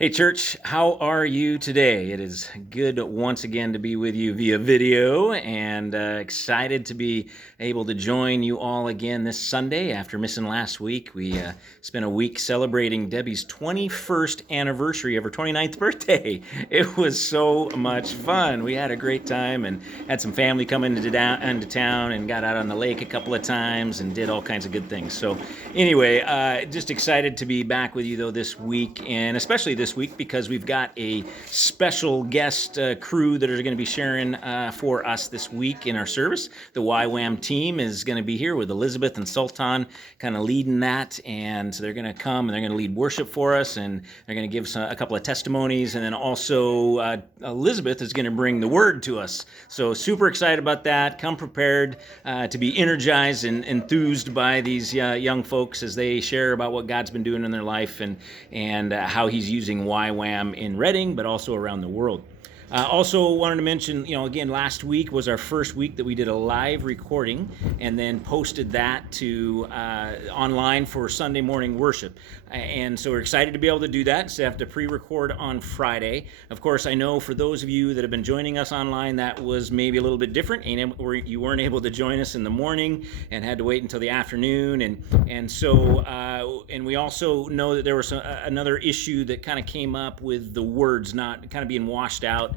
Hey, church, how are you today? It is good once again to be with you via video and excited to be able to join you all again this Sunday after missing last week. We spent a week celebrating Debbie's 21st anniversary of her 29th birthday. It was so much fun. We had a great time and had some family come into town and got out on the lake a couple of times and did all kinds of good things. So anyway, just excited to be back with you though this week, and especially this week because we've got a special guest crew that are going to be sharing for us this week in our service. The YWAM team is going to be here with Elizabeth and Sultan kind of leading that, and so they're going to come and they're going to lead worship for us, and they're going to give a couple of testimonies, and then also Elizabeth is going to bring the word to us. So super excited about that. Come prepared to be energized and enthused by these young folks as they share about what God's been doing in their life and how He's using YWAM in Reading, but also around the world. Also wanted to mention, again, last week was our first week that we did a live recording and then posted that to online for Sunday morning worship. And so we're excited to be able to do that instead of have to pre-record on Friday. Of course, I know for those of you that have been joining us online, that was maybe a little bit different. You weren't able to join us in the morning and had to wait until the afternoon. And we also know that there was another issue that kind of came up with the words not kind of being washed out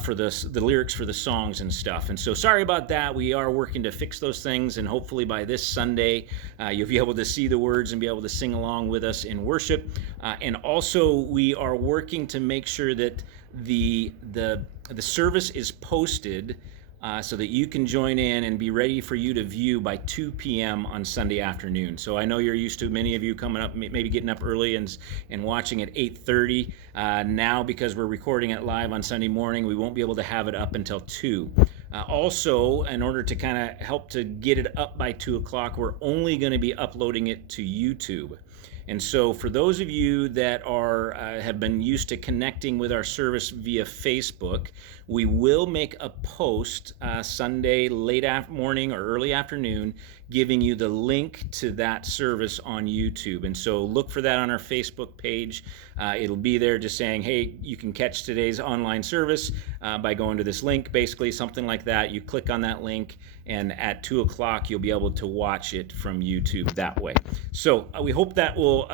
for the lyrics for the songs and stuff. And so sorry about that. We are working to fix those things, and hopefully by this Sunday you'll be able to see the words and be able to sing along with us in worship. And also we are working to make sure that the service is posted so that you can join in and be ready for you to view by 2 p.m. on Sunday afternoon. So I know you're used to many of you coming up, maybe getting up early and watching at 8:30. Now, because we're recording it live on Sunday morning, we won't be able to have it up until 2. Also, in order to kind of help to get it up by 2 o'clock, we're only going to be uploading it to YouTube. And so for those of you that have been used to connecting with our service via Facebook, we will make a post Sunday late morning or early afternoon giving you the link to that service on YouTube. And so look for that on our Facebook page. It'll be there just saying, hey, you can catch today's online service by going to this link, basically something like that. You click on that link, and at 2 o'clock, you'll be able to watch it from YouTube that way. So we hope that will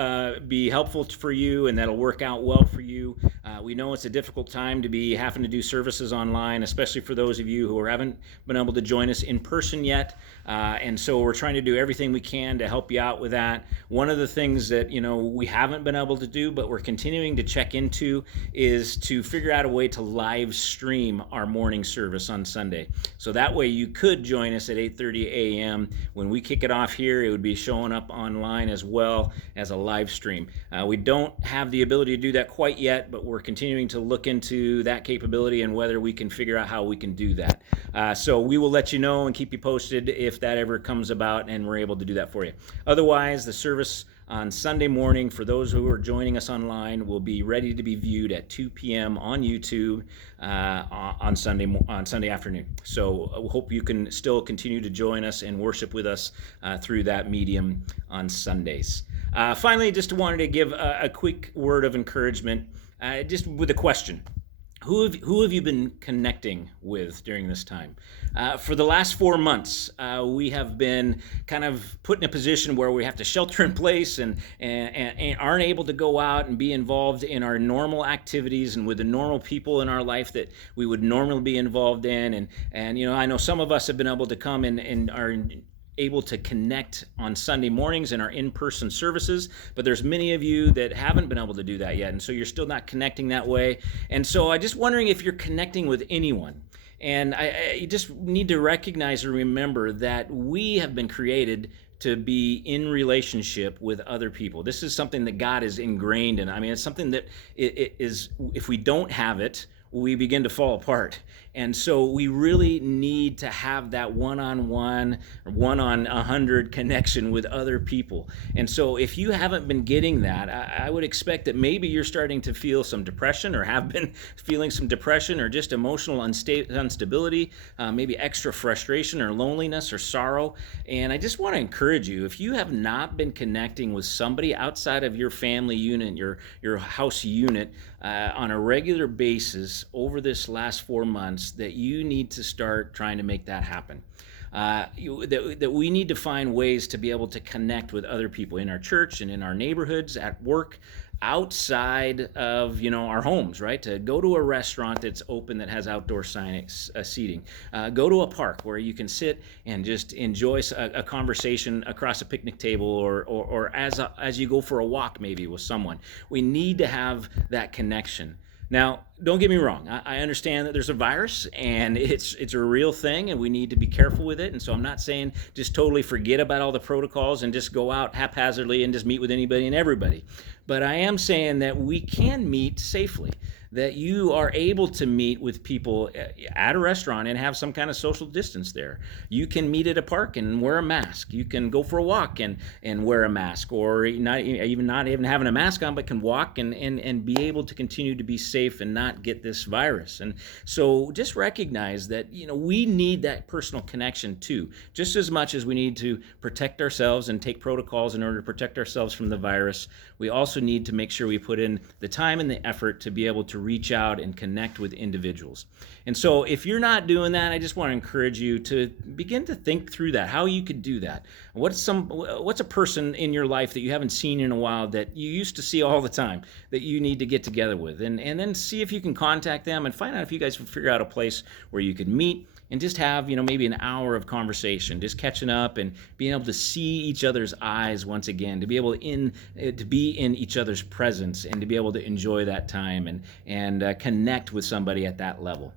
be helpful for you and that'll work out well for you. We know it's a difficult time to be having to do services online, especially for those of you who haven't been able to join us in person yet. And so we're trying to do everything we can to help you out with that. One of the things that, we haven't been able to do, but we're continuing to check into, is to figure out a way to live stream our morning service on Sunday. So that way you could join us at 8:30 a.m. When we kick it off here, it would be showing up online as well as a live stream. We don't have the ability to do that quite yet, but we're continuing to look into that capability and whether we can figure out how we can do that. So we will let you know and keep you posted if that ever comes about and we're able to do that for you. Otherwise, the service on Sunday morning, for those who are joining us online, will be ready to be viewed at 2 p.m. on YouTube on Sunday afternoon. So I hope you can still continue to join us and worship with us through that medium on Sundays. Finally, just wanted to give a quick word of encouragement, just with a question. Who have you been connecting with during this time? For the last 4 months, we have been kind of put in a position where we have to shelter in place and aren't able to go out and be involved in our normal activities and with the normal people in our life that we would normally be involved in. And I know some of us have been able to come and are able to connect on Sunday mornings in our in-person services, but there's many of you that haven't been able to do that yet, and so you're still not connecting that way. And so I'm just wondering if you're connecting with anyone. And you just need to recognize and remember that we have been created to be in relationship with other people. This is something that God is ingrained in. I mean, it's something that it is, if we don't have it, we begin to fall apart. And so we really need to have that one-on-one, one-on-100 connection with other people. And so if you haven't been getting that, I would expect that maybe you're starting to feel some depression, or have been feeling some depression, or just emotional instability, maybe extra frustration or loneliness or sorrow. And I just want to encourage you, if you have not been connecting with somebody outside of your family unit, your house unit, on a regular basis over this last 4 months, that you need to start trying to make that happen. That we need to find ways to be able to connect with other people in our church and in our neighborhoods, at work, outside of our homes, right? To go to a restaurant that's open, that has outdoor seating. Go to a park where you can sit and just enjoy a conversation across a picnic table, or as you go for a walk maybe with someone. We need to have that connection. Now, don't get me wrong. I understand that there's a virus, and it's a real thing, and we need to be careful with it. And so I'm not saying just totally forget about all the protocols and just go out haphazardly and just meet with anybody and everybody. But I am saying that we can meet safely, that you are able to meet with people at a restaurant and have some kind of social distance there. You can meet at a park and wear a mask. You can go for a walk and wear a mask, or not even having a mask on, but can walk and be able to continue to be safe and not get this virus. And so just recognize that we need that personal connection too, just as much as we need to protect ourselves and take protocols in order to protect ourselves from the virus. We also need to make sure we put in the time and the effort to be able to reach out and connect with individuals. And so if you're not doing that, I just want to encourage you to begin to think through that, how you could do that. What's a person in your life that you haven't seen in a while, that you used to see all the time, that you need to get together with, and then see if you can contact them and find out if you guys can figure out a place where you could meet and just have maybe an hour of conversation, just catching up and being able to see each other's eyes once again, to be able to be in each other's presence, and to be able to enjoy that time and connect with somebody at that level.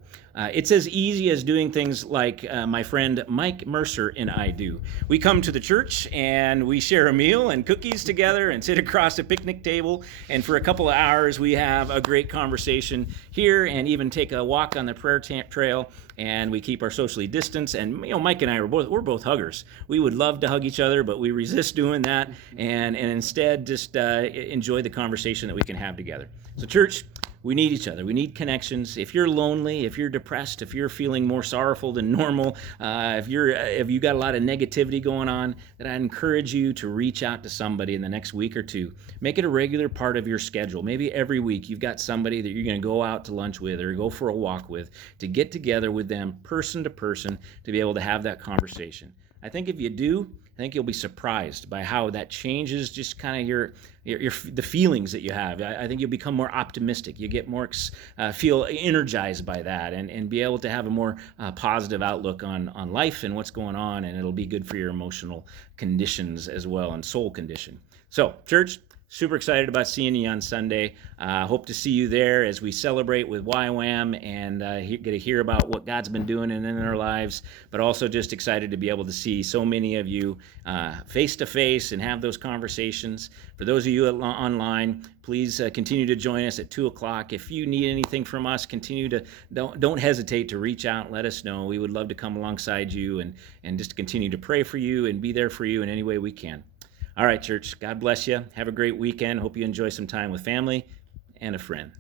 It's as easy as doing things like my friend Mike Mercer and I do. We come to the church and we share a meal and cookies together and sit across a picnic table, and for a couple of hours we have a great conversation here, and even take a walk on the prayer trail, and we keep our socially distanced. And Mike and I we're both huggers. We would love to hug each other, but we resist doing that, and instead just enjoy the conversation that we can have together. So church, we need each other. We need connections. If you're lonely, if you're depressed, if you're feeling more sorrowful than normal, if you got a lot of negativity going on, then I encourage you to reach out to somebody in the next week or two. Make it a regular part of your schedule. Maybe every week you've got somebody that you're going to go out to lunch with or go for a walk with, to get together with them person to person, to be able to have that conversation. I think if you do, I think you'll be surprised by how that changes just kind of the feelings that you have. I think you'll become more optimistic. You get more feel energized by that, and be able to have a more positive outlook on life and what's going on, and it'll be good for your emotional conditions as well, and soul condition. So, church, super excited about seeing you on Sunday. Hope to see you there as we celebrate with YWAM and get to hear about what God's been doing in our lives, but also just excited to be able to see so many of you face to face and have those conversations. For those of you online, please continue to join us at 2 o'clock. If you need anything from us, don't hesitate to reach out and let us know. We would love to come alongside you and just continue to pray for you and be there for you in any way we can. All right, church, God bless you. Have a great weekend. Hope you enjoy some time with family and a friend.